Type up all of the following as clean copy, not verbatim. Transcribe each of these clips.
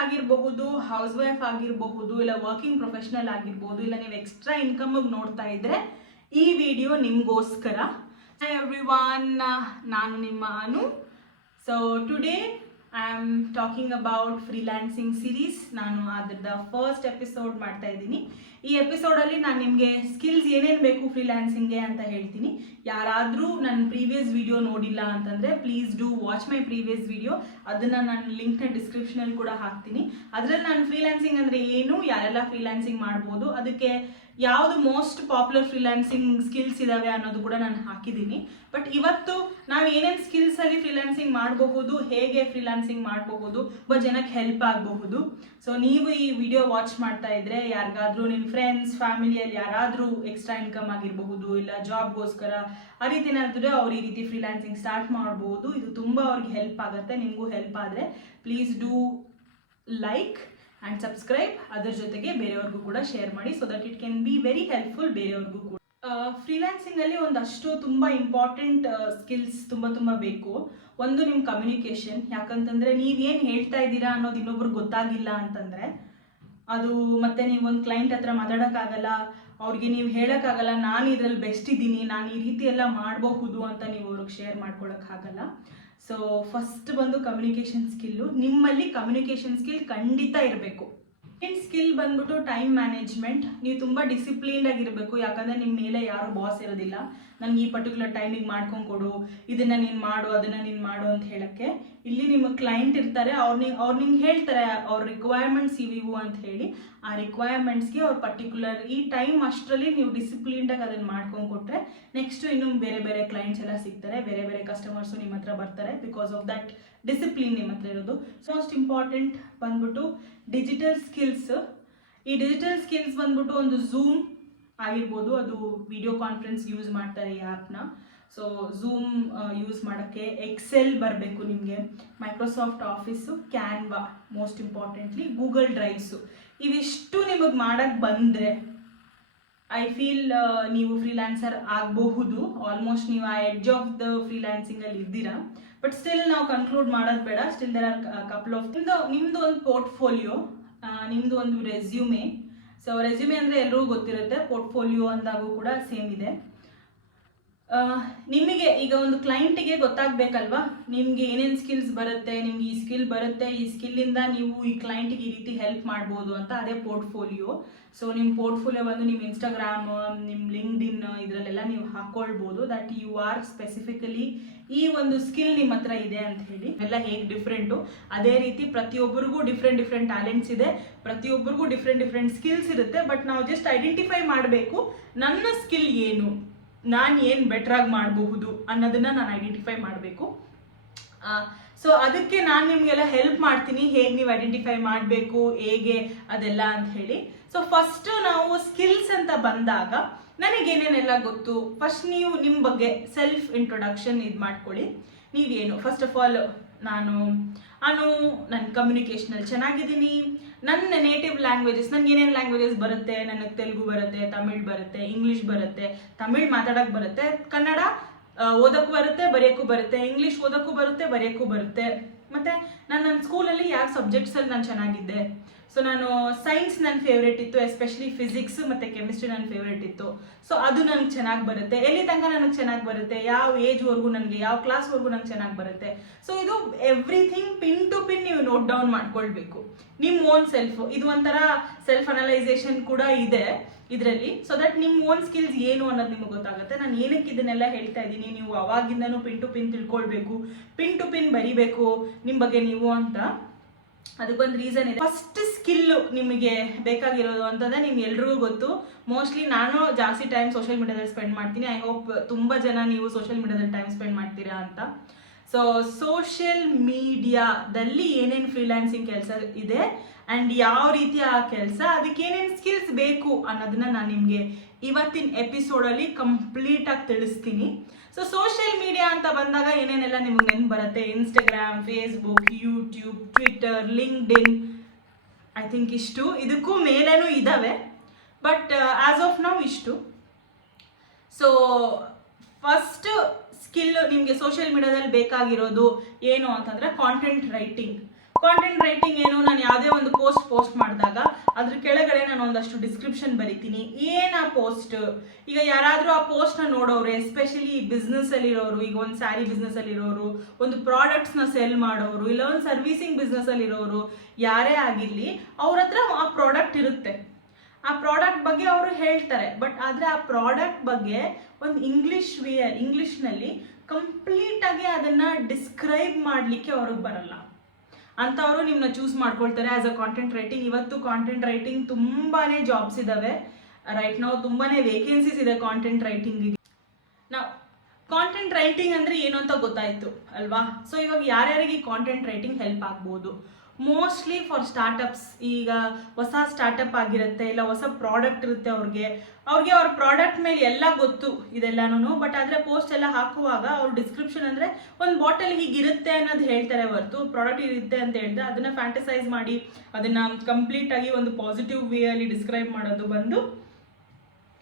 ಆಗಿರಬಹುದು, house wife ಆಗಿರಬಹುದು, ಇಲ್ಲ ವರ್ಕಿಂಗ್ ಪ್ರೊಫೆಷನಲ್ ಆಗಿರಬಹುದು, ಇಲ್ಲ ನೀವು ಎಕ್ಸ್ಟ್ರಾ ಇನ್ಕಮ್ ನೋಡ್ತಾ ಇದ್ರೆ ಈ ವಿಡಿಯೋ ನಿಮಗೋಸ್ಕರ. ಹಾಯ್ ಎವ್ರಿವಾನ್, ನಾನು ನಿಮ್ಮ Anu. So today I am talking about freelancing series. ನಾನು ಅದ್ರದ್ದು ಫಸ್ಟ್ ಎಪಿಸೋಡ್ ಮಾಡ್ತಾ ಇದ್ದೀನಿ. ಈ ಎಪಿಸೋಡಲ್ಲಿ ನಾನು ನಿಮಗೆ ಸ್ಕಿಲ್ಸ್ ಏನೇನು ಬೇಕು ಫ್ರೀಲ್ಯಾನ್ಸಿಂಗ್ಗೆ ಅಂತ ಹೇಳ್ತೀನಿ. ಯಾರಾದರೂ ನನ್ನ ಪ್ರೀವಿಯಸ್ ವಿಡಿಯೋ ನೋಡಿಲ್ಲ ಅಂತಂದರೆ please do watch my previous video. ಅದನ್ನು ನಾನು ಲಿಂಕ್ನ ಡಿಸ್ಕ್ರಿಪ್ಷನಲ್ಲಿ ಕೂಡ ಹಾಕ್ತೀನಿ. ಅದರಲ್ಲಿ ನಾನು ಫ್ರೀಲ್ಯಾನ್ಸಿಂಗ್ ಅಂದರೆ ಏನು, ಯಾರೆಲ್ಲ ಫ್ರೀಲ್ಯಾನ್ಸಿಂಗ್ ಮಾಡ್ಬೋದು, ಅದಕ್ಕೆ ಯಾವುದು ಮೋಸ್ಟ್ ಪಾಪ್ಯುಲರ್ ಫ್ರೀಲ್ಯಾನ್ಸಿಂಗ್ ಸ್ಕಿಲ್ಸ್ ಇದಾವೆ ಅನ್ನೋದು ಕೂಡ ನಾನು ಹಾಕಿದ್ದೀನಿ. ಬಟ್ ಇವತ್ತು ನಾವು ಏನೇನು ಸ್ಕಿಲ್ಸಲ್ಲಿ ಫ್ರೀಲ್ಯಾನ್ಸಿಂಗ್ ಮಾಡಬಹುದು, ಹೇಗೆ ಫ್ರೀಲ್ಯಾನ್ಸಿಂಗ್ ಮಾಡಬಹುದು, ಒಬ್ಬ ಜನಕ್ಕೆ ಹೆಲ್ಪ್ ಆಗಬಹುದು. ಸೊ ನೀವು ಈ ವಿಡಿಯೋ ವಾಚ್ ಮಾಡ್ತಾ ಇದ್ರೆ ಯಾರಿಗಾದ್ರೂ ನಿಮ್ಮ ಫ್ರೆಂಡ್ಸ್ ಫ್ಯಾಮಿಲಿಯಲ್ಲಿ ಯಾರಾದರೂ ಎಕ್ಸ್ಟ್ರಾ ಇನ್ಕಮ್ ಆಗಿರಬಹುದು, ಇಲ್ಲ ಜಾಬ್ಗೋಸ್ಕರ ಆ ರೀತಿ ಏನಾದರೂ ಅವ್ರು ಈ ರೀತಿ ಫ್ರೀಲ್ಯಾನ್ಸಿಂಗ್ ಸ್ಟಾರ್ಟ್ ಮಾಡಬಹುದು. ಇದು ತುಂಬ ಅವ್ರಿಗೆ ಹೆಲ್ಪ್ ಆಗುತ್ತೆ. ನಿಮಗೂ ಹೆಲ್ಪ್ ಆದರೆ please do like and subscribe. ಅದರ ಜೊತೆಗೆ ಬೇರೆಯವ್ರಿಗೂ ಕೂಡ ಶೇರ್ ಮಾಡಿ, so that it can be very helpful ಬೇರೆಯವ್ರಿಗೂ ಕೂಡ. ಫ್ರೀಲ್ಯಾನ್ಸಿಂಗಲ್ಲಿ ಒಂದಷ್ಟು ತುಂಬ ಇಂಪಾರ್ಟೆಂಟ್ ಸ್ಕಿಲ್ಸ್ ತುಂಬ ಬೇಕು. ಒಂದು ನಿಮ್ಮ ಕಮ್ಯುನಿಕೇಷನ್. ಯಾಕಂತಂದರೆ ನೀವೇನು ಹೇಳ್ತಾ ಇದ್ದೀರಾ ಅನ್ನೋದು ಇನ್ನೊಬ್ರಿಗೆ ಗೊತ್ತಾಗಿಲ್ಲ ಅಂತಂದರೆ ಅದು ಮತ್ತೆ ನೀವು ಒಂದು ಕ್ಲೈಂಟ್ ಹತ್ರ ಮಾತಾಡೋಕ್ಕಾಗಲ್ಲ, ಅವ್ರಿಗೆ ನೀವು ಹೇಳೋಕ್ಕಾಗಲ್ಲ ನಾನು ಇದರಲ್ಲಿ ಬೆಸ್ಟ್ ಇದ್ದೀನಿ, ನಾನು ಈ ರೀತಿ ಎಲ್ಲ ಮಾಡಬಹುದು ಅಂತ ನೀವು ಅವ್ರಿಗೆ ಶೇರ್ ಮಾಡ್ಕೊಳಕ್ಕಾಗಲ್ಲ. ಸೊ ಫಸ್ಟ್ ಬಂದು ಕಮ್ಯುನಿಕೇಷನ್ ಸ್ಕಿಲ್ಲು. ನಿಮ್ಮಲ್ಲಿ ಕಮ್ಯುನಿಕೇಷನ್ ಸ್ಕಿಲ್ ಖಂಡಿತ ಇರಬೇಕು. ಸೆಕೆಂಡ್ ಸ್ಕಿಲ್ ಬಂದ್ಬಿಟ್ಟು ಟೈಮ್ ಮ್ಯಾನೇಜ್ಮೆಂಟ್. ನೀವು ತುಂಬ ಡಿಸಿಪ್ಲಿನ್ಡ್ ಆಗಿರಬೇಕು. ಯಾಕಂದರೆ ನಿಮ್ಮ ಮೇಲೆ ಯಾರು ಬಾಸ್ ಇರೋದಿಲ್ಲ, ನನಗೆ ಈ ಪರ್ಟಿಕ್ಯುಲರ್ ಟೈಮಿಗೆ ಮಾಡ್ಕೊಂಡು ಕೊಡು, ಇದನ್ನು ನೀನು ಮಾಡು, ಅದನ್ನು ನೀನು ಮಾಡು ಅಂತ ಹೇಳೋಕ್ಕೆ. ಇಲ್ಲಿ ನಿಮ್ಮ ಕ್ಲೈಂಟ್ ಇರ್ತಾರೆ, ಅವ್ರು ನಿಂಗೆ ಹೇಳ್ತಾರೆ ಅವ್ರ ರಿಕ್ವೈರ್ಮೆಂಟ್ಸ್ ಇವು ಅಂತ ಹೇಳಿ. ಆ ರಿಕ್ವೈರ್ಮೆಂಟ್ಸ್ಗೆ ಅವ್ರು ಪರ್ಟಿಕ್ಯುಲರ್ ಈ ಟೈಮ್ ಅಷ್ಟರಲ್ಲಿ ನೀವು ಡಿಸಿಪ್ಲಿನ್ಡಾಗಿ ಅದನ್ನು ಮಾಡ್ಕೊಂಡು ಕೊಟ್ಟರೆ ನೆಕ್ಸ್ಟು ಇನ್ನೂ ಬೇರೆ ಕ್ಲೈಂಟ್ಸ್ ಎಲ್ಲ ಸಿಗ್ತಾರೆ, ಬೇರೆ ಕಸ್ಟಮರ್ಸು ನಿಮ್ಮ ಹತ್ರ ಬರ್ತಾರೆ. ಬಿಕಾಸ್ ಆಫ್ ದಟ್ ಡಿಸಿಪ್ಲಿನ್ ನಿಮ್ಮ ಹತ್ರ ಇರೋದು. ಸೊ ಮೋಸ್ಟ್ ಇಂಪಾರ್ಟೆಂಟ್ ಬಂದ್ಬಿಟ್ಟು ಡಿಜಿಟಲ್ ಸ್ಕಿಲ್ಸ್. ಈ ಡಿಜಿಟಲ್ ಸ್ಕಿಲ್ಸ್ ಬಂದ್ಬಿಟ್ಟು ಒಂದು ಝೂಮ್ ಆಗಿರ್ಬೋದು, ಅದು ವಿಡಿಯೋ ಕಾನ್ಫರೆನ್ಸ್ ಯೂಸ್ ಮಾಡ್ತಾರೆ ಈ ಆ್ಯಪ್ನ. ಸೊ ಝೂಮ್ ಯೂಸ್ ಮಾಡೋಕ್ಕೆ ಎಕ್ಸೆಲ್ ಬರಬೇಕು ನಿಮಗೆ, Microsoft office, Canva, most importantly Google drives. ಇವಿಷ್ಟು ನಿಮಗೆ ಮಾಡೋಕ್ಕೆ ಬಂದರೆ ಐ ಫೀಲ್ ನೀವು ಫ್ರೀಲ್ಯಾನ್ಸರ್ ಆಗಬಹುದು. ಆಲ್ಮೋಸ್ಟ್ ನೀವು ಆ ಎಡ್ಜ್ ಆಫ್ ದ ಫ್ರೀಲ್ಯಾನ್ಸಿಂಗಲ್ಲಿ ಇದ್ದೀರಾ. ಬಟ್ ಸ್ಟಿಲ್ ನಾವು ಕನ್ಕ್ಲೂಡ್ ಮಾಡೋದು ಬೇಡ. Still there are couple of ನಿಮ್ಮದು ಒಂದು ಪೋರ್ಟ್ಫೋಲಿಯೋ, ನಿಮ್ಮದು ಒಂದು ರೆಸ್ಯೂಮೆ. ಸೊ ರೆಸ್ಯೂಮೆ ಅಂದರೆ ಎಲ್ಲರಿಗೂ ಗೊತ್ತಿರುತ್ತೆ, ಪೋರ್ಟ್ಫೋಲಿಯೋ ಅಂದಾಗೂ ಕೂಡ ಸೇಮ್ ಇದೆ. ನಿಮಗೆ ಈಗ ಒಂದು ಕ್ಲೈಂಟಿಗೆ ಗೊತ್ತಾಗಬೇಕಲ್ವಾ ನಿಮಗೆ ಏನೇನು ಸ್ಕಿಲ್ಸ್ ಬರುತ್ತೆ, ನಿಮ್ಗೆ ಈ ಸ್ಕಿಲ್ ಬರುತ್ತೆ, ಈ ಸ್ಕಿಲ್ಲಿಂದ ನೀವು ಈ ಕ್ಲೈಂಟಿಗೆ ಈ ರೀತಿ ಹೆಲ್ಪ್ ಮಾಡ್ಬೋದು ಅಂತ. ಅದೇ ಪೋರ್ಟ್ಫೋಲಿಯೋ. ಸೊ ನಿಮ್ಮ ಪೋರ್ಟ್ಫೋಲಿಯೋ ಬಂದು ನಿಮ್ಮ ಇನ್ಸ್ಟಾಗ್ರಾಮ್, ನಿಮ್ಮ ಲಿಂಕ್ಡ್ಇನ್ ಇದರಲ್ಲೆಲ್ಲ ನೀವು ಹಾಕ್ಕೊಳ್ಬೋದು ದಟ್ ಯು ಆರ್ ಸ್ಪೆಸಿಫಿಕಲಿ ಈ ಒಂದು ಸ್ಕಿಲ್ ನಿಮ್ಮ ಹತ್ರ ಇದೆ ಅಂತ ಹೇಳಿ. ಎಲ್ಲ ಹೇಗೆ ಡಿಫ್ರೆಂಟು ಅದೇ ರೀತಿ ಪ್ರತಿಯೊಬ್ಬರಿಗೂ ಡಿಫ್ರೆಂಟ್ ಟ್ಯಾಲೆಂಟ್ಸ್ ಇದೆ, ಪ್ರತಿಯೊಬ್ಬರಿಗೂ ಡಿಫ್ರೆಂಟ್ ಸ್ಕಿಲ್ಸ್ ಇರುತ್ತೆ. ಬಟ್ ನಾವು ಜಸ್ಟ್ ಐಡೆಂಟಿಫೈ ಮಾಡಬೇಕು ನನ್ನ ಸ್ಕಿಲ್ ಏನು, ನಾನು ಏನು ಬೆಟ್ರಾಗಿ ಮಾಡಬಹುದು ಅನ್ನೋದನ್ನ ನಾನು ಐಡೆಂಟಿಫೈ ಮಾಡಬೇಕು. ಸೊ ಅದಕ್ಕೆ ನಾನು ನಿಮಗೆಲ್ಲ ಹೆಲ್ಪ್ ಮಾಡ್ತೀನಿ, ಹೇಗೆ ನೀವು ಐಡೆಂಟಿಫೈ ಮಾಡಬೇಕು, ಹೇಗೆ ಅದೆಲ್ಲ ಅಂತ ಹೇಳಿ. ಸೊ ಫಸ್ಟು ನಾವು ಸ್ಕಿಲ್ಸ್ ಅಂತ ಬಂದಾಗ ನನಗೇನೇನೆಲ್ಲ ಗೊತ್ತು, ಫಸ್ಟ್ ನೀವು ನಿಮ್ಮ ಬಗ್ಗೆ ಸೆಲ್ಫ್ ಇಂಟ್ರೊಡಕ್ಷನ್ ಇದು ಮಾಡ್ಕೊಳ್ಳಿ. ನೀವೇನು ಫಸ್ಟ್ ಆಫ್ ಆಲ್ ನಾನು ನನ್ನ ಕಮ್ಯುನಿಕೇಷನಲ್ಲಿ ಚೆನ್ನಾಗಿದ್ದೀನಿ, ನನ್ನ ನೇಟಿವ್ ಲ್ಯಾಂಗ್ವೇಜಸ್, ನನಗೆ ಏನೇನು ಲ್ಯಾಂಗ್ವೇಜಸ್ ಬರುತ್ತೆ, ನನಗೆ ತೆಲುಗು ಬರುತ್ತೆ, ತಮಿಳ್ ಬರುತ್ತೆ, ಇಂಗ್ಲೀಷ್ ಬರುತ್ತೆ, ತಮಿಳ್ ಮಾತಾಡೋಕ್ಕೆ ಬರುತ್ತೆ, ಕನ್ನಡ ಓದೋಕ್ಕೂ ಬರುತ್ತೆ, ಬರೆಯೋಕ್ಕೂ ಬರುತ್ತೆ, ಇಂಗ್ಲೀಷ್ ಓದೋಕ್ಕೂ ಬರುತ್ತೆ, ಬರೆಯೋಕ್ಕೂ ಬರುತ್ತೆ. ಮತ್ತು ನನ್ನ ಸ್ಕೂಲಲ್ಲಿ ಯಾವ ಸಬ್ಜೆಕ್ಟ್ಸಲ್ಲಿ ನಾನು ಚೆನ್ನಾಗಿದ್ದೆ. ಸೊ ನಾನು ಸೈನ್ಸ್ ನನ್ನ ಫೇವ್ರೇಟ್ ಇತ್ತು, ಎಸ್ಪೆಷಲಿ ಫಿಸಿಕ್ಸ್ ಮತ್ತು ಕೆಮಿಸ್ಟ್ರಿ ನನ್ನ ಫೇವ್ರೇಟ್ ಇತ್ತು. ಸೊ ಅದು ನನಗೆ ಚೆನ್ನಾಗಿ ಬರುತ್ತೆ. ಎಲ್ಲಿ ತನಕ ನನಗೆ ಚೆನ್ನಾಗಿ ಬರುತ್ತೆ, ಯಾವ ಏಜ್ವರೆಗೂ ನನಗೆ, ಯಾವ ಕ್ಲಾಸ್ವರೆಗೂ ನಂಗೆ ಚೆನ್ನಾಗಿ ಬರುತ್ತೆ. ಸೊ ಇದು ಎವ್ರಿಥಿಂಗ್ ಪಿನ್ ಟು ಪಿನ್ ನೀವು ನೋಟ್ ಡೌನ್ ಮಾಡ್ಕೊಳ್ಬೇಕು, ನಿಮ್ಮ ಓನ್ ಸೆಲ್ಫ್. ಇದು ಒಂಥರ ಸೆಲ್ಫ್ ಅನಲೈಸೇಷನ್ ಕೂಡ ಇದೆ ಇದರಲ್ಲಿ. ಸೊ ದಟ್ ನಿಮ್ಮ ಓನ್ ಸ್ಕಿಲ್ಸ್ ಏನು ಅನ್ನೋದು ನಿಮಗೆ ಗೊತ್ತಾಗುತ್ತೆ. ನಾನು ಏನಕ್ಕೆ ಇದನ್ನೆಲ್ಲ ಹೇಳ್ತಾ ಇದ್ದೀನಿ, ನೀವು ಅವಾಗಿಂದನೂ ಪಿನ್ ಟು ಪಿನ್ ತಿಳ್ಕೊಳ್ಬೇಕು, ಪಿನ್ ಟು ಪಿನ್ ಬರಿಬೇಕು ನಿಮ್ಮ ಬಗ್ಗೆ ನೀವು ಅಂತ. ಅದಕ್ಕೊಂದು ರೀಸನ್ ಇದೆ. ಫಸ್ಟ್ ಸ್ಕಿಲ್ಲು ನಿಮಗೆ ಬೇಕಾಗಿರೋದು ಅಂತಂದರೆ ನಿಮ್ಗೆ ಎಲ್ರಿಗೂ ಗೊತ್ತು. ಮೋಸ್ಟ್ಲಿ ನಾನು ಜಾಸ್ತಿ ಟೈಮ್ ಸೋಷಿಯಲ್ ಮೀಡಿಯಾದಲ್ಲಿ ಸ್ಪೆಂಡ್ ಮಾಡ್ತೀನಿ. ಐ ಹೋಪ್ ತುಂಬ ಜನ ನೀವು ಸೋಷಿಯಲ್ ಮೀಡಿಯಾದಲ್ಲಿ ಟೈಮ್ ಸ್ಪೆಂಡ್ ಮಾಡ್ತೀರಾ ಅಂತ. ಸೊ ಸೋಷಿಯಲ್ ಮೀಡಿಯಾದಲ್ಲಿ ಏನೇನು ಫ್ರೀಲ್ಯಾನ್ಸಿಂಗ್ ಕೆಲಸ ಇದೆ ಆ್ಯಂಡ್ ಯಾವ ರೀತಿಯ ಕೆಲಸ, ಅದಕ್ಕೆ ಏನೇನು ಸ್ಕಿಲ್ಸ್ ಬೇಕು ಅನ್ನೋದನ್ನ ನಾನು ನಿಮಗೆ ಇವತ್ತಿನ ಎಪಿಸೋಡಲ್ಲಿ ಕಂಪ್ಲೀಟಾಗಿ ತಿಳಿಸ್ತೀನಿ. ಸೊ ಸೋಷಿಯಲ್ ಮೀಡಿಯಾ ಅಂತ ಬಂದಾಗ ಏನೇನೆಲ್ಲ ನಿಮ್ಗೆ ನೆನ್ಪು ಬರುತ್ತೆ, Instagram, Facebook, YouTube, Twitter, LinkedIn, I think ಇಷ್ಟು. ಇದಕ್ಕೂ ಮೇಲೇನೂ ಇದ್ದಾವೆ, ಬಟ್ ಆ್ಯಸ್ ಆಫ್ ನೌ ಇಷ್ಟು. ಸೊ ಫಸ್ಟ್ ಸ್ಕಿಲ್ ನಿಮಗೆ ಸೋಷಿಯಲ್ ಮೀಡಿಯಾದಲ್ಲಿ ಬೇಕಾಗಿರೋದು ಏನು ಅಂತಂದರೆ ಕಾಂಟೆಂಟ್ ರೈಟಿಂಗ್. ಕಾಂಟೆಂಟ್ ರೈಟಿಂಗ್ ಏನು, ನಾನು ಯಾವುದೇ ಒಂದು ಪೋಸ್ಟ್ ಮಾಡಿದಾಗ ಅದ್ರ ಕೆಳಗಡೆ ನಾನು ಒಂದಷ್ಟು ಡಿಸ್ಕ್ರಿಪ್ಷನ್ ಬರಿತೀನಿ. ಏನು ಆ ಪೋಸ್ಟ್, ಈಗ ಯಾರಾದರೂ ಆ ಪೋಸ್ಟ್ನ ನೋಡೋರು, ಎಸ್ಪೆಷಲಿ ಬಿಸ್ನೆಸ್ಸಲ್ಲಿರೋರು, ಈಗ ಒಂದು ಸ್ಯಾರಿ ಬಿಸ್ನೆಸ್ಸಲ್ಲಿರೋರು, ಒಂದು ಪ್ರಾಡಕ್ಟ್ಸ್ನ ಸೆಲ್ ಮಾಡೋರು, ಇಲ್ಲ ಒಂದು ಸರ್ವಿಸಿಂಗ್ ಬಿಸ್ನೆಸ್ಸಲ್ಲಿರೋರು, ಯಾರೇ ಆಗಿರಲಿ ಅವ್ರ ಹತ್ರ ಆ ಪ್ರಾಡಕ್ಟ್ ಇರುತ್ತೆ. ಆ ಪ್ರಾಡಕ್ಟ್ ಬಗ್ಗೆ ಅವರು ಹೇಳ್ತಾರೆ. ಬಟ್ ಆದರೆ ಆ ಪ್ರಾಡಕ್ಟ್ ಬಗ್ಗೆ ಒಂದು ಇಂಗ್ಲಿಷ್ನಲ್ಲಿ ಕಂಪ್ಲೀಟಾಗಿ ಅದನ್ನು ಡಿಸ್ಕ್ರೈಬ್ ಮಾಡಲಿಕ್ಕೆ ಅವ್ರಿಗೆ ಬರಲ್ಲ. ಅಂಥವರು ನಿಮ್ಮನ್ನ ಚೂಸ್ ಮಾಡ್ಕೊಳ್ತಾರೆ ಆ್ಯಸ್ ಅ ಕಾಂಟೆಂಟ್ ರೈಟಿಂಗ್. ಇವತ್ತು ಕಾಂಟೆಂಟ್ ರೈಟಿಂಗ್ ತುಂಬಾ ಜಾಬ್ಸ್ ಇದ್ದಾವೆ ರೈಟ್ ನಾವು, ತುಂಬಾ ವೇಕೆನ್ಸೀಸ್ ಇದೆ ಕಾಂಟೆಂಟ್ ರೈಟಿಂಗಿಗೆ. ನಾವು ಕಾಂಟೆಂಟ್ ರೈಟಿಂಗ್ ಅಂದರೆ ಏನು ಅಂತ ಗೊತ್ತಾಯಿತು ಅಲ್ವಾ? ಸೊ ಇವಾಗ ಯಾರ್ಯಾರಿಗೆ ಕಾಂಟೆಂಟ್ ರೈಟಿಂಗ್ ಹೆಲ್ಪ್ ಆಗ್ಬೋದು? Mostly for startups. ಈಗ ಹೊಸ ಸ್ಟಾರ್ಟಪ್ ಆಗಿರುತ್ತೆ, ಇಲ್ಲ ಹೊಸ ಪ್ರಾಡಕ್ಟ್ ಇರುತ್ತೆ, ಅವ್ರಿಗೆ ಅವ್ರ ಪ್ರಾಡಕ್ಟ್ ಮೇಲೆ ಎಲ್ಲ ಗೊತ್ತು ಇದೆಲ್ಲನೂ. ಬಟ್ ಆದರೆ ಪೋಸ್ಟ್ ಎಲ್ಲ ಹಾಕುವಾಗ ಅವ್ರ ಡಿಸ್ಕ್ರಿಪ್ಷನ್ ಅಂದರೆ ಒಂದು ಬಾಟಲ್ ಹೀಗಿರುತ್ತೆ ಅನ್ನೋದು ಹೇಳ್ತಾರೆ ಹೊರತು ಪ್ರಾಡಕ್ಟ್ ಇರುತ್ತೆ ಅಂತ ಹೇಳಿದ್ರೆ ಅದನ್ನು ಫ್ಯಾಂಟಸೈಸ್ ಮಾಡಿ ಅದನ್ನು ಕಂಪ್ಲೀಟಾಗಿ ಒಂದು ಪಾಸಿಟಿವ್ ವೇಯಲ್ಲಿ ಡಿಸ್ಕ್ರೈಬ್ ಮಾಡೋದು ಬಂದು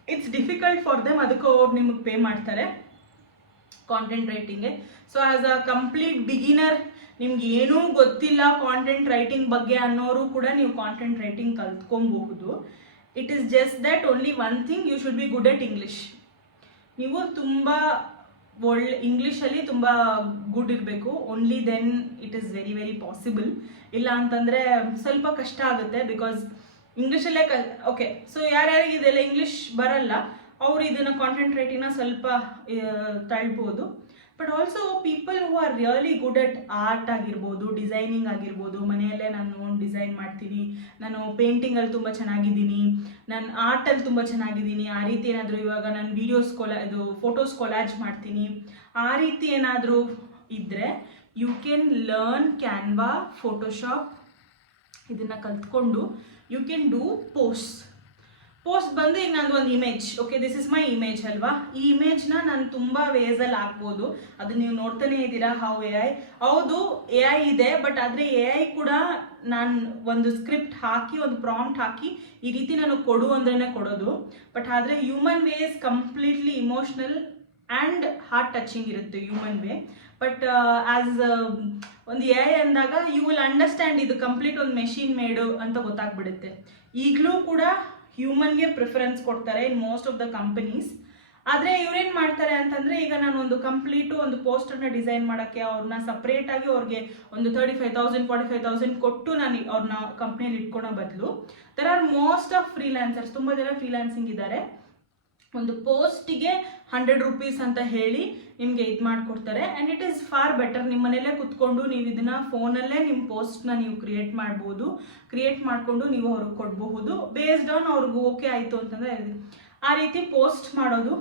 ಇಟ್ಸ್ ಡಿಫಿಕಲ್ಟ್ ಫಾರ್ ದೆಮ್. ಅದಕ್ಕೂ ಅವ್ರು ನಿಮಗೆ ಪೇ ಮಾಡ್ತಾರೆ ಕಾಂಟೆಂಟ್ ರೈಟಿಂಗ್ಗೆ. So as a complete beginner, ನಿಮ್ಗೆ ಏನೂ ಗೊತ್ತಿಲ್ಲ ಕಾಂಟೆಂಟ್ ರೈಟಿಂಗ್ ಬಗ್ಗೆ ಅನ್ನೋರು ಕೂಡ ನೀವು ಕಾಂಟೆಂಟ್ ರೈಟಿಂಗ್ ಕಲ್ತ್ಕೊಬಹುದು. It is just that only one thing, you should be good at English. ನೀವು ತುಂಬ ಇಂಗ್ಲೀಷಲ್ಲಿ ತುಂಬ ಗುಡ್ ಇರಬೇಕು. Only then it is very very possible. ಇಲ್ಲ ಅಂತಂದರೆ ಸ್ವಲ್ಪ ಕಷ್ಟ ಆಗುತ್ತೆ, ಬಿಕಾಸ್ ಇಂಗ್ಲೀಷಲ್ಲೇ ಓಕೆ. ಸೊ ಯಾರ್ಯಾರಿಗೆ ಇದೆಲ್ಲ ಇಂಗ್ಲೀಷ್ ಬರಲ್ಲ ಅವರು ಇದನ್ನು ಕಾಂಟೆಂಟ್ ರೈಟಿಂಗ್ನ ಸ್ವಲ್ಪ ತಳ್ಬೋದು. But also people who are really good at art ಆಗಿರ್ಬೋದು, ಡಿಸೈನಿಂಗ್ ಆಗಿರ್ಬೋದು. ಮನೆಯಲ್ಲೇ ನಾನು ಡಿಸೈನ್ ಮಾಡ್ತೀನಿ, ನಾನು ಪೇಂಟಿಂಗಲ್ಲಿ ತುಂಬ ಚೆನ್ನಾಗಿದ್ದೀನಿ, ನಾನು ಆರ್ಟಲ್ಲಿ ತುಂಬ ಚೆನ್ನಾಗಿದ್ದೀನಿ, ಆ ರೀತಿ ಏನಾದರೂ ಇವಾಗ ನಾನು ಫೋಟೋಸ್ ಕೊಲಾಜ್ ಮಾಡ್ತೀನಿ, ಆ ರೀತಿ ಏನಾದರೂ ಇದ್ದರೆ you can learn Canva, Photoshop. ಇದನ್ನು ಕಲ್ತ್ಕೊಂಡು ಯು ಕ್ಯಾನ್ ಡೂ ಪೋಸ್ಟ್ ಬಂದು ಈಗ ನಂದು ಒಂದು image, okay this is my image ಅಲ್ವಾ? ಈ ಇಮೇಜ್ನ ನಾನು ತುಂಬ ವೇಸಲ್ಲಿ ಹಾಕ್ಬೋದು. ಅದು ನೀವು ನೋಡ್ತಾನೆ ಇದ್ದೀರಾ ಹೌ AI. ಹೌದು AI ಇದೆ, ಬಟ್ ಆದರೆ AI ಕೂಡ ನಾನು ಒಂದು ಸ್ಕ್ರಿಪ್ಟ್ ಹಾಕಿ ಒಂದು ಪ್ರಾಂಪ್ಟ್ ಹಾಕಿ ಈ ರೀತಿ ನಾನು ಕೊಡು ಅಂದ್ರೇ ಕೊಡೋದು. ಬಟ್ ಆದರೆ human way is completely emotional and heart touching ಇರುತ್ತೆ ಹ್ಯೂಮನ್ ವೇ. ಬಟ್ ಆ್ಯಸ್ ಒಂದು AI ಅಂದಾಗ ಯು ವಿಲ್ ಅಂಡರ್ಸ್ಟ್ಯಾಂಡ್ ಇದು ಕಂಪ್ಲೀಟ್ ಒಂದು ಮೆಷಿನ್ ಮೇಡು ಅಂತ ಗೊತ್ತಾಗ್ಬಿಡುತ್ತೆ. ಈಗಲೂ ಕೂಡ ಹ್ಯೂಮನ್ಗೆ ಪ್ರಿಫರೆನ್ಸ್ ಕೊಡ್ತಾರೆ in most of the companies. ಆದರೆ ಇವ್ರೇನು ಮಾಡ್ತಾರೆ ಅಂತಂದರೆ, ಈಗ ನಾನು ಒಂದು ಒಂದು ಪೋಸ್ಟರ್ನ ಡಿಸೈನ್ ಮಾಡೋಕ್ಕೆ ಅವ್ರನ್ನ ಸಪ್ರೇಟಾಗಿ ಅವ್ರಿಗೆ ಒಂದು 35,000 45,000 ಕೊಟ್ಟು ನಾನು ಅವ್ರನ್ನ ಕಂಪ್ನಿಯಲ್ಲಿ ಇಟ್ಕೊಳೋ ಬದಲು ದೆರ್ ಆರ್ ಮೋಸ್ಟ್ ಆಫ್ ಫ್ರೀಲ್ಯಾನ್ಸರ್ಸ್, ತುಂಬ ಜನ ಫ್ರೀಲ್ಯಾನ್ಸಿಂಗ್ ಇದ್ದಾರೆ. ಒಂದು ಪೋಸ್ಟಿಗೆ 100 ರೂಪೀಸ್ ಅಂತ ಹೇಳಿ ನಿಮಗೆ ಇದು ಮಾಡಿಕೊಡ್ತಾರೆ. And it is for better. ನಿಮ್ಮ ಮನೆಯಲ್ಲೇ ಕುತ್ಕೊಂಡು ನೀವು ಇದನ್ನು ಫೋನಲ್ಲೇ ನಿಮ್ಮ ಪೋಸ್ಟ್ನ ನೀವು ಕ್ರಿಯೇಟ್ ಮಾಡಿಕೊಂಡು ನೀವು ಅವ್ರಿಗೆ ಕೊಡಬಹುದು. ಬೇಸ್ಡ್ ಆನ್ ಅವ್ರಿಗೆ ಓಕೆ ಆಯಿತು ಅಂತಂದರೆ ಆ ರೀತಿ ಪೋಸ್ಟ್ ಮಾಡೋದು.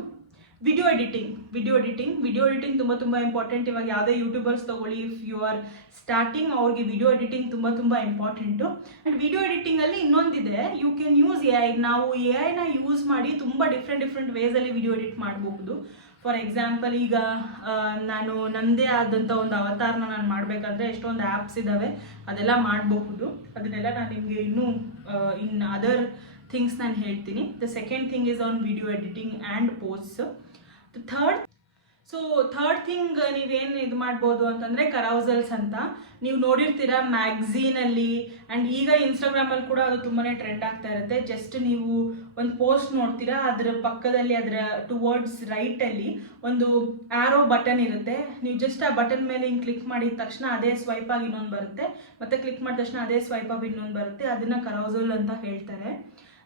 ವಿಡಿಯೋ ಎಡಿಟಿಂಗ್ ತುಂಬ ಇಂಪಾರ್ಟೆಂಟ್. ಇವಾಗ ಯಾವುದೇ ಯೂಟ್ಯೂಬರ್ಸ್ ತೊಗೊಳ್ಳಿ, ಇಫ್ ಯು ಆರ್ ಸ್ಟಾರ್ಟಿಂಗ್, ಅವ್ರಿಗೆ ವಿಡಿಯೋ ಎಡಿಟಿಂಗ್ ತುಂಬ ಇಂಪಾರ್ಟೆಂಟು. ಆ್ಯಂಡ್ ವಿಡಿಯೋ ಎಡಿಟಿಂಗಲ್ಲಿ ಇನ್ನೊಂದಿದೆ, ಯು ಕ್ಯಾನ್ ಯೂಸ್ AI. ನಾವು AI ಯೂಸ್ ಮಾಡಿ ತುಂಬ ಡಿಫ್ರೆಂಟ್ ವೇಸಲ್ಲಿ ವಿಡಿಯೋ ಎಡಿಟ್ ಮಾಡಬಹುದು. ಫಾರ್ ಎಕ್ಸಾಂಪಲ್, ಈಗ ನಾನು ನನ್ನದೇ ಆದಂಥ ಒಂದು ಅವತಾರನ ನಾನು ಮಾಡಬೇಕಂದ್ರೆ ಎಷ್ಟೊಂದು ಆ್ಯಪ್ಸ್ ಇದ್ದಾವೆ, ಅದೆಲ್ಲ ಮಾಡಬಹುದು. ಅದನ್ನೆಲ್ಲ ನಾನು ನಿಮಗೆ ಇನ್ನೂ ಇನ್ ಅದರ್ ಥಿಂಗ್ಸ್ ನಾನು ಹೇಳ್ತೀನಿ. The second thing is on video editing and post. Third thing ನೀವೇನು ಇದು ಮಾಡ್ಬೋದು ಅಂತಂದರೆ ಕರೌಸಲ್ಸ್ ಅಂತ ನೀವು ನೋಡಿರ್ತೀರ ಮ್ಯಾಗ್ಝೀನಲ್ಲಿ. ಆ್ಯಂಡ್ ಈಗ ಇನ್ಸ್ಟಾಗ್ರಾಮಲ್ಲಿ ಕೂಡ ಅದು ತುಂಬಾ ಟ್ರೆಂಡ್ ಆಗ್ತಾ ಇರುತ್ತೆ. ಜಸ್ಟ್ ನೀವು ಒಂದು ಪೋಸ್ಟ್ ನೋಡ್ತೀರಾ, ಅದರ ಪಕ್ಕದಲ್ಲಿ ಅದರ ಟುವರ್ಡ್ಸ್ ರೈಟಲ್ಲಿ ಒಂದು ಆರೋ ಬಟನ್ ಇರುತ್ತೆ. ನೀವು ಜಸ್ಟ್ ಆ ಬಟನ್ ಮೇಲೆ ಹಿಂಗೆ ಕ್ಲಿಕ್ ಮಾಡಿದ ತಕ್ಷಣ ಅದೇ ಸ್ವೈಪ್ ಆಗಿ ಇನ್ನೊಂದು ಬರುತ್ತೆ, ಮತ್ತೆ ಕ್ಲಿಕ್ ಮಾಡಿದ ತಕ್ಷಣ ಅದೇ ಸ್ವೈಪ್ ಆಗಿ ಇನ್ನೊಂದು ಬರುತ್ತೆ. ಅದನ್ನು ಕರೌಸಲ್ ಅಂತ ಹೇಳ್ತಾರೆ.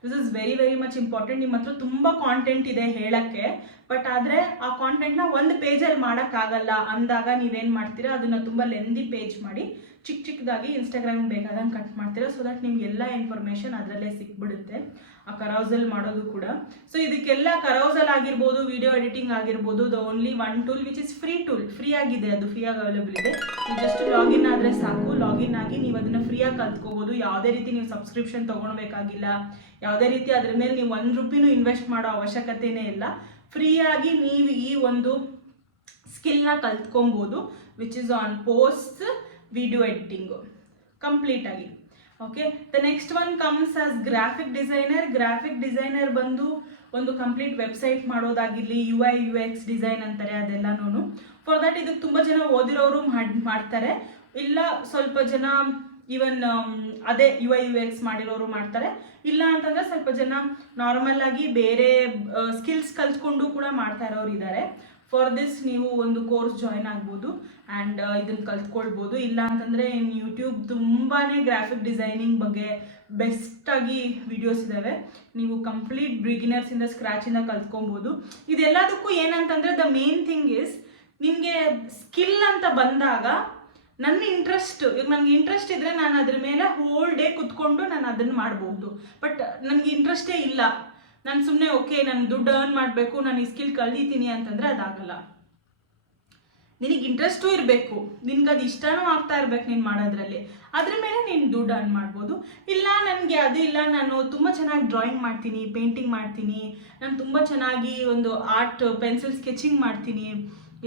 This is very very much important. ನಿಮ್ಮ ಹತ್ರ ತುಂಬ ಕಾಂಟೆಂಟ್ ಇದೆ ಹೇಳೋಕ್ಕೆ, ಬಟ್ ಆದರೆ ಆ ಕಾಂಟೆಂಟ್ನ ಒಂದು ಪೇಜಲ್ಲಿ ಮಾಡೋಕ್ಕಾಗಲ್ಲ ಅಂದಾಗ ನೀವೇನು ಮಾಡ್ತೀರಾ, ಅದನ್ನು ತುಂಬ ಲೆಂದಿ ಪೇಜ್ ಮಾಡಿ ಚಿಕ್ಕದಾಗಿ ಇನ್ಸ್ಟಾಗ್ರಾಮಿಗೆ ಬೇಕಾದಂಗೆ ಕಟ್ ಮಾಡ್ತೀರಾ. ಸೊ ದಟ್ ನಿಮ್ಗೆ ಎಲ್ಲ ಇನ್ಫಾರ್ಮೇಷನ್ ಅದರಲ್ಲೇ ಸಿಕ್ಬಿಡುತ್ತೆ. ಆ ಕರೌಸಲ್ ಮಾಡೋದು ಕೂಡ. ಸೊ ಇದಕ್ಕೆಲ್ಲ ಕರೌಸಲ್ ಆಗಿರ್ಬೋದು, ವಿಡಿಯೋ ಎಡಿಟಿಂಗ್ ಆಗಿರ್ಬೋದು, the only one tool which is free ಆಗಿದೆ, ಅದು ಫ್ರೀಯಾಗಿ ಅವೈಲೇಬಲ್ ಇದೆ. ಜಸ್ಟ್ ಲಾಗಿನ್ ಆದರೆ ಸಾಕು. ಲಾಗಿನ್ ಆಗಿ ನೀವು ಅದನ್ನು ಫ್ರೀಯಾಗಿ ಕಲ್ತ್ಕೋಬೋದು. ಯಾವುದೇ ರೀತಿ ನೀವು ಸಬ್ಸ್ಕ್ರಿಪ್ಷನ್ ತೊಗೊಳ್ಬೇಕಾಗಿಲ್ಲ, ಯಾವುದೇ ರೀತಿ ಅದ್ರ ಮೇಲೆ ನೀವು 1 ರೂಪಾಯಿನೂ ಇನ್ವೆಸ್ಟ್ ಮಾಡೋ ಅವಶ್ಯಕತೆಯೇ ಇಲ್ಲ. ಫ್ರೀಯಾಗಿ ನೀವು ಈ ಒಂದು ಸ್ಕಿಲ್ನ ಕಲ್ತ್ಕೊಬೋದು, which is on post video editing ಕಂಪ್ಲೀಟಾಗಿ. Okay, the next one comes as graphic designer ಬಂದು ಒಂದು ಕಂಪ್ಲೀಟ್ ವೆಬ್ಸೈಟ್ ಮಾಡೋದಾಗಿರಲಿ, UI UX ಡಿಸೈನ್ ಅಂತಾರೆ ಅದೆಲ್ಲನೂ. ಫಾರ್ ದಟ್ ಇದಕ್ಕೆ ತುಂಬ ಜನ ಓದಿರೋರು ಮಾಡ್ತಾರೆ, ಇಲ್ಲ ಸ್ವಲ್ಪ ಜನ ಈವನ್ ಅದೇ UI UX ಮಾಡಿರೋರು ಮಾಡ್ತಾರೆ. ಇಲ್ಲ ಅಂತಂದರೆ ಸ್ವಲ್ಪ ಜನ ನಾರ್ಮಲ್ ಆಗಿ ಬೇರೆ ಸ್ಕಿಲ್ಸ್ ಕಲ್ತ್ಕೊಂಡು ಕೂಡ ಮಾಡ್ತಾ ಇರೋರು ಇದ್ದಾರೆ. ಫಾರ್ ದಿಸ್ ನೀವು ಒಂದು ಕೋರ್ಸ್ ಜಾಯ್ನ್ ಆಗ್ಬೋದು ಆ್ಯಂಡ್ ಇದನ್ನು ಕಲ್ತ್ಕೊಳ್ಬೋದು. ಇಲ್ಲ ಅಂತಂದರೆ ಯೂಟ್ಯೂಬ್ ತುಂಬಾ ಗ್ರಾಫಿಕ್ ಡಿಸೈನಿಂಗ್ ಬಗ್ಗೆ ಬೆಸ್ಟಾಗಿ ವಿಡಿಯೋಸ್ ಇದ್ದಾವೆ. ನೀವು ಕಂಪ್ಲೀಟ್ ಬಿಗಿನರ್ಸಿಂದ ಸ್ಕ್ರ್ಯಾಚಿಂದ ಕಲ್ತ್ಕೊಬೋದು. ಇದೆಲ್ಲದಕ್ಕೂ ಏನಂತಂದರೆ ದ ಮೇನ್ ಥಿಂಗ್ ಇಸ್ ನಿಮಗೆ ಸ್ಕಿಲ್ ಅಂತ ಬಂದಾಗ ನನ್ನ ಇಂಟ್ರೆಸ್ಟ್, ಈಗ ನನಗೆ ಇಂಟ್ರೆಸ್ಟ್ ಇದ್ದರೆ ನಾನು ಅದ್ರ ಮೇಲೆ ಹೋಲ್ ಡೇ ಕುತ್ಕೊಂಡು ನಾನು ಅದನ್ನು ಮಾಡ್ಬೋದು. ಬಟ್ ನನಗೆ ಇಂಟ್ರೆಸ್ಟೇ ಇಲ್ಲ, ನಾನು ಸುಮ್ಮನೆ ಓಕೆ ನಾನು ದುಡ್ಡು ಅರ್ನ್ ಮಾಡಬೇಕು, ನಾನು ಈ ಸ್ಕಿಲ್ ಕಲಿತೀನಿ ಅಂತಂದರೆ ಅದಾಗಲ್ಲ. ನಿನಗೆ ಇಂಟ್ರೆಸ್ಟೂ ಇರಬೇಕು, ನಿನ್ಗೆ ಅದು ಇಷ್ಟನೂ ಆಗ್ತಾ ಇರ್ಬೇಕು ನೀನು ಮಾಡೋದ್ರಲ್ಲಿ, ಅದ್ರ ಮೇಲೆ ನೀನು ದುಡ್ಡು ಅರ್ನ್ ಮಾಡ್ಬೋದು. ಇಲ್ಲ ನನಗೆ ಅದು ಇಲ್ಲ, ನಾನು ತುಂಬ ಚೆನ್ನಾಗಿ ಡ್ರಾಯಿಂಗ್ ಮಾಡ್ತೀನಿ, ಪೇಂಟಿಂಗ್ ಮಾಡ್ತೀನಿ, ನಾನು ತುಂಬ ಚೆನ್ನಾಗಿ ಒಂದು ಆರ್ಟ್ ಪೆನ್ಸಿಲ್ ಸ್ಕೆಚಿಂಗ್ ಮಾಡ್ತೀನಿ,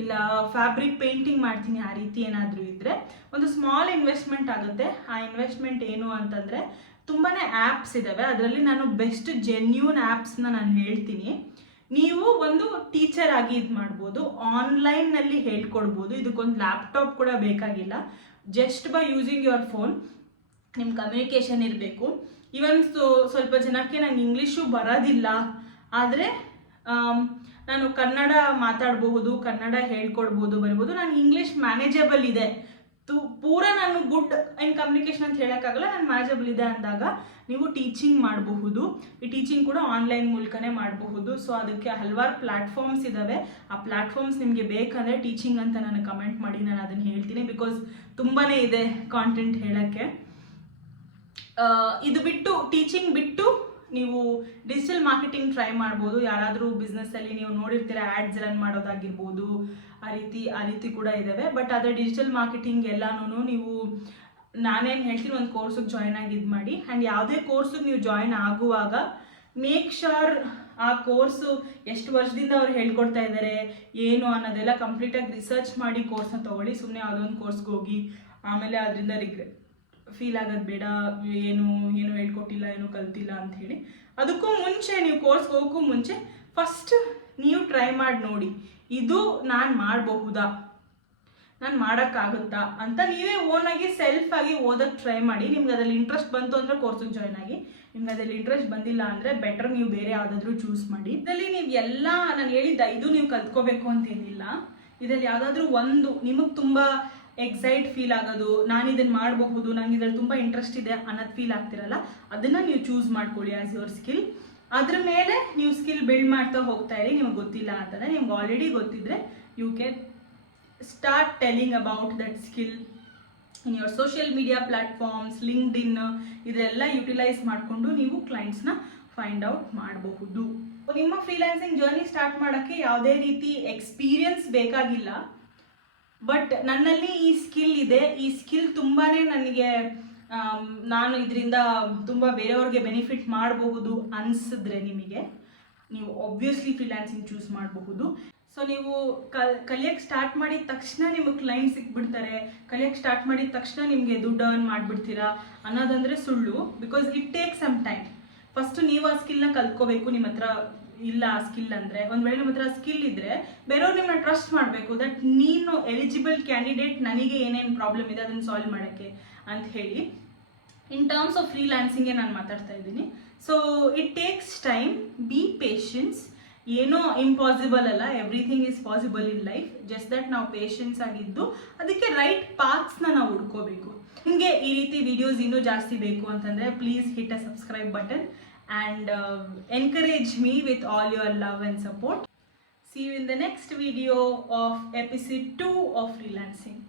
ಇಲ್ಲ ಫ್ಯಾಬ್ರಿಕ್ ಪೇಂಟಿಂಗ್ ಮಾಡ್ತೀನಿ, ಆ ರೀತಿ ಏನಾದರೂ ಇದ್ದರೆ ಒಂದು ಸ್ಮಾಲ್ ಇನ್ವೆಸ್ಟ್ಮೆಂಟ್ ಆಗುತ್ತೆ. ಆ ಇನ್ವೆಸ್ಟ್ಮೆಂಟ್ ಏನು ಅಂತಂದರೆ ತುಂಬಾ ಆ್ಯಪ್ಸ್ ಇದ್ದಾವೆ. ಅದರಲ್ಲಿ ನಾನು ಬೆಸ್ಟ್ ಜೆನ್ಯೂನ್ ಆ್ಯಪ್ಸ್ನ ನಾನು ಹೇಳ್ತೀನಿ. ನೀವು ಒಂದು ಟೀಚರ್ ಆಗಿ ಇದು ಮಾಡ್ಬೋದು, ಆನ್ಲೈನ್ನಲ್ಲಿ ಹೇಳ್ಕೊಡ್ಬೋದು. ಇದಕ್ಕೊಂದು ಲ್ಯಾಪ್ಟಾಪ್ ಕೂಡ ಬೇಕಾಗಿಲ್ಲ. Just by using your phone ನಿಮ್ಮ ಕಮ್ಯುನಿಕೇಷನ್ ಇರಬೇಕು. ಈವನ್ ಸ್ವಲ್ಪ ಜನಕ್ಕೆ ನಂಗೆ ಇಂಗ್ಲೀಷು ಬರೋದಿಲ್ಲ, ಆದರೆ ನಾನು ಕನ್ನಡ ಮಾತಾಡಬಹುದು, ಕನ್ನಡ ಹೇಳ್ಕೊಡ್ಬೋದು, ಬರ್ಬೋದು. ನಾನು ಇಂಗ್ಲೀಷ್ ಮ್ಯಾನೇಜಬಲ್ ಇದೆ, ಪೂರ ನಾನು ಗುಡ್ ಆ್ಯಂಡ್ ಕಮ್ಯುನಿಕೇಷನ್ ಅಂತ ಹೇಳೋಕ್ಕಾಗಲ್ಲ, ನಾನು ಮ್ಯಾನೇಜಬಲ್ ಇದೆ ಅಂದಾಗ ನೀವು ಟೀಚಿಂಗ್ ಮಾಡಬಹುದು. ಈ ಟೀಚಿಂಗ್ ಕೂಡ ಆನ್ಲೈನ್ ಮೂಲಕನೇ ಮಾಡಬಹುದು. ಸೊ ಅದಕ್ಕೆ ಹಲವಾರು ಪ್ಲ್ಯಾಟ್ಫಾರ್ಮ್ಸ್ ಇದ್ದಾವೆ. ಆ ಪ್ಲ್ಯಾಟ್ಫಾರ್ಮ್ಸ್ ನಿಮಗೆ ಬೇಕಂದರೆ ಟೀಚಿಂಗ್ ಅಂತ ನನಗೆ ಕಮೆಂಟ್ ಮಾಡಿ, ನಾನು ಅದನ್ನು ಹೇಳ್ತೀನಿ. ಬಿಕಾಸ್ ತುಂಬಾ ಇದೆ ಕಾಂಟೆಂಟ್ ಹೇಳೋಕ್ಕೆ. ಇದು ಬಿಟ್ಟು ಟೀಚಿಂಗ್ ಬಿಟ್ಟು ನೀವು ಡಿಜಿಟಲ್ ಮಾರ್ಕೆಟಿಂಗ್ ಟ್ರೈ ಮಾಡ್ಬೋದು. ಯಾರಾದರೂ ಬಿಸ್ನೆಸ್ಸಲ್ಲಿ ನೀವು ನೋಡಿರ್ತೀರ ಆ್ಯಡ್ಸ್ ರನ್ ಮಾಡೋದಾಗಿರ್ಬೋದು, ಆ ರೀತಿ ಕೂಡ ಇದ್ದಾವೆ. ಬಟ್ ಅದೇ ಡಿಜಿಟಲ್ ಮಾರ್ಕೆಟಿಂಗ್ ಎಲ್ಲನೂ ನೀವು ನಾನೇನು ಹೇಳ್ತೀನಿ, ಒಂದು ಕೋರ್ಸಿಗೆ ಜಾಯ್ನ್ ಆಗಿ ಇದು ಮಾಡಿ. ಆ್ಯಂಡ್ ಯಾವುದೇ ಕೋರ್ಸಿಗೆ ನೀವು ಜಾಯ್ನ್ ಆಗುವಾಗ ಮೇಕ್ ಶ್ಯೂರ್ ಆ ಕೋರ್ಸು ಎಷ್ಟು ವರ್ಷದಿಂದ ಅವ್ರು ಹೇಳ್ಕೊಡ್ತಾ ಇದ್ದಾರೆ ಏನು ಅನ್ನೋದೆಲ್ಲ ಕಂಪ್ಲೀಟಾಗಿ ರಿಸರ್ಚ್ ಮಾಡಿ ಕೋರ್ಸ್ನ ತೊಗೊಳ್ಳಿ. ಸುಮ್ಮನೆ ಯಾವುದೊಂದು ಕೋರ್ಸ್ಗೆ ಹೋಗಿ ಆಮೇಲೆ ಅದರಿಂದ ಫೀಲ್ ಆಗೋದು ಬೇಡ, ಏನು ಹೇಳ್ಕೊಟ್ಟಿಲ್ಲ, ಏನು ಕಲ್ತಿಲ್ಲ ಅಂತ ಹೇಳಿ. ಅದಕ್ಕೂ ಮುಂಚೆ ನೀವು ಕೋರ್ಸ್ಗೆ ಹೋಗೋಕ್ಕೂ ಮುಂಚೆ ಫಸ್ಟ್ ನೀವು ಟ್ರೈ ಮಾಡಿ ನೋಡಿ, ಇದು ನಾನು ಮಾಡಬಹುದಾ, ನಾನು ಮಾಡೋಕ್ಕಾಗುತ್ತಾ ಅಂತ ನೀವೇ ಓನಾಗಿ ಸೆಲ್ಫಾಗಿ ಓದೋಕ್ಕೆ ಟ್ರೈ ಮಾಡಿ. ನಿಮ್ಗೆ ಅದರಲ್ಲಿ ಇಂಟ್ರೆಸ್ಟ್ ಬಂತು ಅಂದರೆ ಕೋರ್ಸಿಗೆ ಜಾಯ್ನ್ ಆಗಿ, ನಿಮ್ಗೆ ಅದರಲ್ಲಿ ಇಂಟ್ರೆಸ್ಟ್ ಬಂದಿಲ್ಲ ಅಂದರೆ ಬೆಟರ್ ನೀವು ಬೇರೆ ಯಾವುದಾದ್ರೂ ಚೂಸ್ ಮಾಡಿ. ಇದರಲ್ಲಿ ನೀವು ಎಲ್ಲ ನಾನು ಹೇಳಿದ್ದ ಇದು ನೀವು ಕಲ್ತ್ಕೋಬೇಕು ಅಂತೇನಿಲ್ಲ. ಇದರಲ್ಲಿ ಯಾವುದಾದ್ರೂ ಒಂದು ನಿಮಗೆ ತುಂಬ ಎಕ್ಸೈಟ್ ಫೀಲ್ ಆಗೋದು, ನಾನು ಇದನ್ನು ಮಾಡಬಹುದು, ನನಗೆ ಇದರಲ್ಲಿ ತುಂಬ ಇಂಟ್ರೆಸ್ಟ್ ಇದೆ ಅನ್ನೋದು ಫೀಲ್ ಆಗ್ತಿರಲ್ಲ, ಅದನ್ನು ನೀವು ಚೂಸ್ ಮಾಡ್ಕೊಳ್ಳಿ ಆ್ಯಸ್ ಯುವರ್ ಸ್ಕಿಲ್. ಅದ್ರ ಮೇಲೆ ನೀವು ಸ್ಕಿಲ್ ಬಿಲ್ಡ್ ಮಾಡ್ತಾ ಹೋಗ್ತಾ ಇರಿ. ನಿಮಗೆ ಗೊತ್ತಿಲ್ಲ ಅಂತಂದರೆ, ನಿಮ್ಗೆ ಆಲ್ರೆಡಿ ಗೊತ್ತಿದ್ರೆ you can start telling about that skill in your social media platforms, LinkedIn, ಇದೆಲ್ಲ ಯುಟಿಲೈಸ್ ಮಾಡಿಕೊಂಡು ನೀವು ಕ್ಲೈಂಟ್ಸ್ನ ಫೈಂಡ್ ಔಟ್ ಮಾಡಬಹುದು. ನಿಮ್ಮ ಫ್ರೀಲ್ಯಾನ್ಸಿಂಗ್ ಜರ್ನಿ ಸ್ಟಾರ್ಟ್ ಮಾಡೋಕ್ಕೆ ಯಾವುದೇ ರೀತಿ ಎಕ್ಸ್ಪೀರಿಯನ್ಸ್ ಬೇಕಾಗಿಲ್ಲ. ಬಟ್ ನನ್ನಲ್ಲಿ ಈ ಸ್ಕಿಲ್ ಇದೆ, ಈ ಸ್ಕಿಲ್ ತುಂಬಾ ನನಗೆ ನಾನು ಇದರಿಂದ ತುಂಬ ಬೇರೆಯವ್ರಿಗೆ ಬೆನಿಫಿಟ್ ಮಾಡಬಹುದು ಅನಿಸಿದ್ರೆ ನಿಮಗೆ, ನೀವು ಒಬ್ವಿಯಸ್ಲಿ ಫ್ರೀಲ್ಯಾನ್ಸಿಂಗ್ ಚೂಸ್ ಮಾಡಬಹುದು. ಸೊ ನೀವು ಕಲಿಯೋಕ್ಕೆ ಸ್ಟಾರ್ಟ್ ಮಾಡಿದ ತಕ್ಷಣ ನಿಮಗೆ ಕ್ಲೈಂಟ್ ಸಿಕ್ಬಿಡ್ತಾರೆ, ಕಲಿಯೋಕ್ಕೆ ಸ್ಟಾರ್ಟ್ ಮಾಡಿದ ತಕ್ಷಣ ನಿಮಗೆ ದುಡ್ಡು ಅರ್ನ್ ಮಾಡಿಬಿಡ್ತೀರಾ ಅನ್ನೋದಂದರೆ ಸುಳ್ಳು. Because it take some time. First ನೀವು ಆ ಸ್ಕಿಲ್ನ ಕಲ್ತ್ಕೋಬೇಕು. ನಿಮ್ಮ ಹತ್ರ ಇಲ್ಲ ಆ ಸ್ಕಿಲ್ ಅಂದರೆ, ಒಂದು ವೇಳೆ ನಿಮ್ಮ ಹತ್ರ ಸ್ಕಿಲ್ ಇದ್ದರೆ ಬೇರೆಯವ್ರು ನಿಮ್ಮನ್ನ ಟ್ರಸ್ಟ್ ಮಾಡಬೇಕು, ದಟ್ ನೀನು ಎಲಿಜಿಬಲ್ ಕ್ಯಾಂಡಿಡೇಟ್, ನನಗೆ ಏನೇನು ಪ್ರಾಬ್ಲಮ್ ಇದೆ ಅದನ್ನು ಸಾಲ್ವ್ ಮಾಡೋಕ್ಕೆ ಅಂತ ಹೇಳಿ. ಇನ್ ಟರ್ಮ್ಸ್ ಆಫ್ ಫ್ರೀಲ್ಯಾನ್ಸಿಂಗೇ ನಾನು ಮಾತಾಡ್ತಾ ಇದ್ದೀನಿ. So it takes time, B patience. ಏನೋ ಇಂಪಾಸಿಬಲ್ ಅಲ್ಲ, everything is possible in life. Just that ನಾವು ಪೇಷನ್ಸ್ ಆಗಿದ್ದು ಅದಕ್ಕೆ ರೈಟ್ ಪಾತ್ಸ್ನ ನಾವು ಹುಡ್ಕೋಬೇಕು. ನಿಮಗೆ ಈ ರೀತಿ ವಿಡಿಯೋಸ್ ಇನ್ನೂ ಜಾಸ್ತಿ ಬೇಕು ಅಂತಂದರೆ please hit a subscribe button and encourage me with all your love and support. See you in the next video of episode 2 of freelancing.